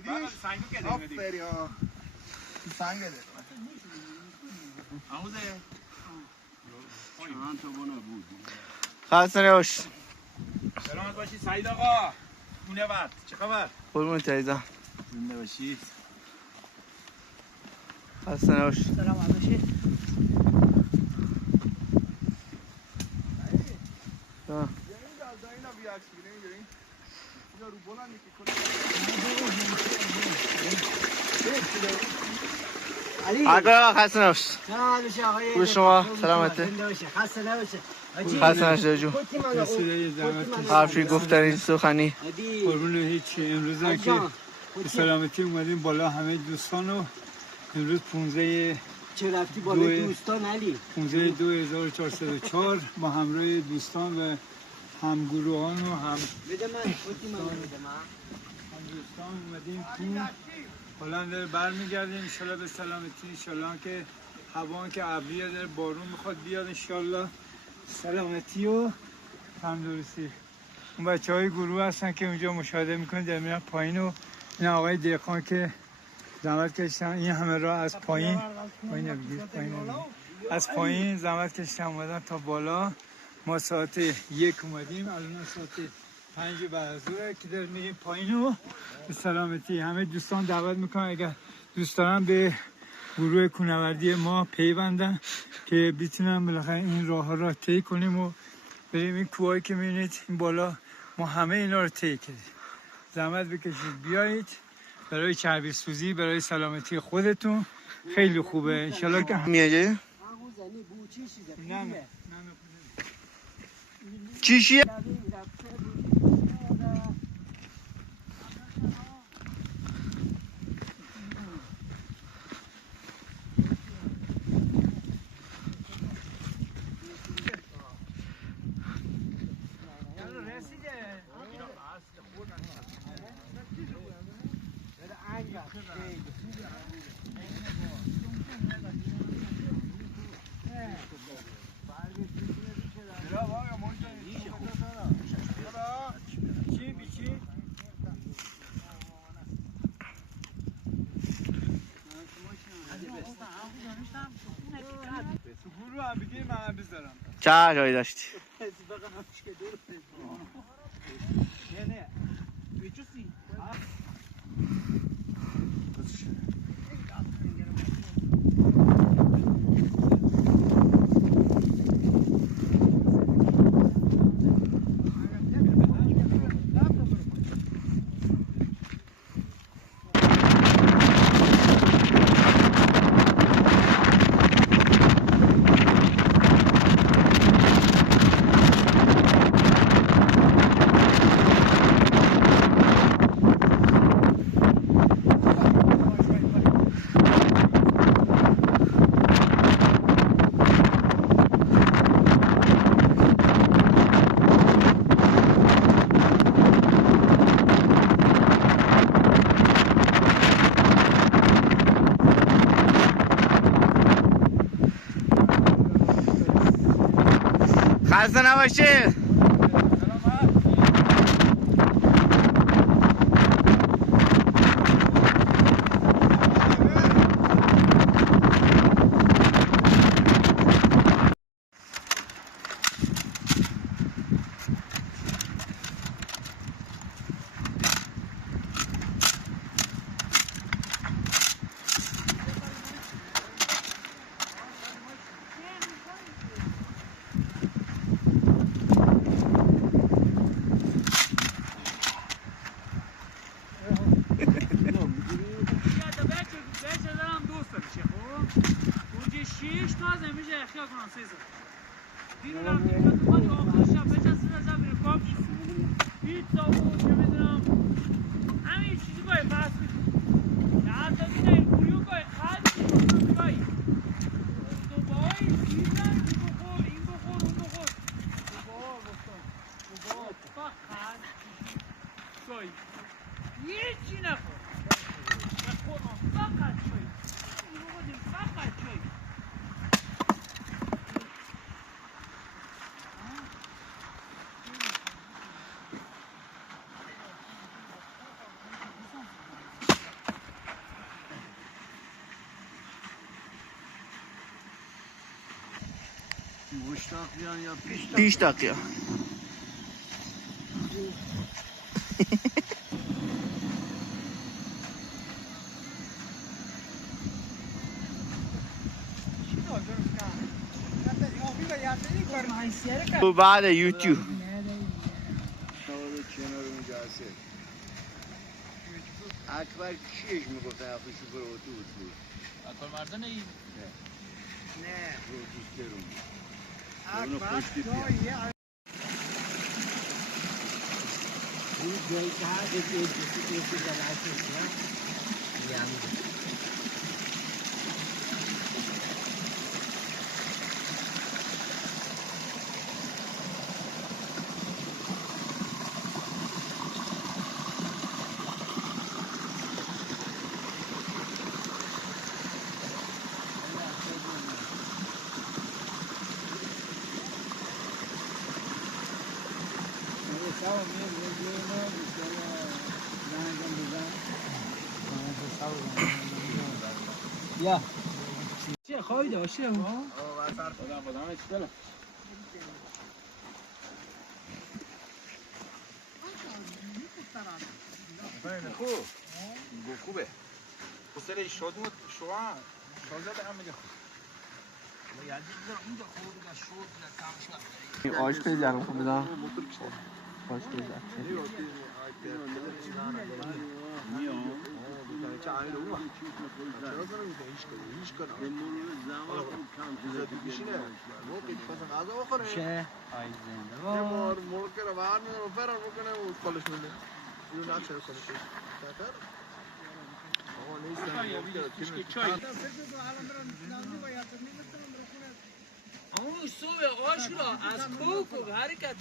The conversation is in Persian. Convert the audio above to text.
دیدی؟ آفری ها سنگ ده آموزه چند تا بونه بود خسته نباش سلامت باشی سعید آقا خونه بعد چه خبر؟ قربونت عزیزم زنده باشی خسته نباش سلامت باشی آقا خسته نباش خوب شما سلامته خسته نباشه خسته نباشه جو حرفی گفتنی سخنی قربون هیچی امروز هم که به سلامتی اومدیم بالا همه دوستانو امروز 15 چه رفتی بالا دوستان علی 15/2404 با همراه دوستان و همگروهان و هم بده من دوستان اومدیم تو حالا داره برمیگردیم انشالله به سلامتی انشالله که هوا که ابریه داره بارون میخواد بیاد انشالله سلامتی و تندرستی اون بچه های گروه هستن که اونجا مشاهده میکنید در میرن پایین و این آقای دیقان که زحمت کشتن این همه راه از پایین از پایین زحمت کشتن اومدن تا بالا ما ساعت 1 اومدیم الان ساعت 5 بعد از ظهر که در میریم پایین و به سلامتی همه دوستان دعوت میکنم اگر دوست دارن به گروه کوهنوردی ما پیوندن که بتونن بالاخره این راه ها را طی کنیم و بریم این کوهایی که میبینید این بالا ما همه اینا رو طی کردیم زحمت بکشید بیایید برای چربی سوزی برای سلامتی خودتون خیلی خوبه انشالله که میاجه چیشیه چه جایی داشتی؟ خسته نباشید 5 دقیقه و بعد یوتیوب اکبر کیش میگفت حرفی شوفر اتوبوس بود اکبر مردن ای نه روزیسترون اکبر این جایی که هر دیگه یا چه خواهی داشته ما؟ خوبه پسر شادمت شوان شازده هم میگه خوب آش بزنم خب بزنم آش بزنم چه؟ اون صبح آش را از کوک و حرکت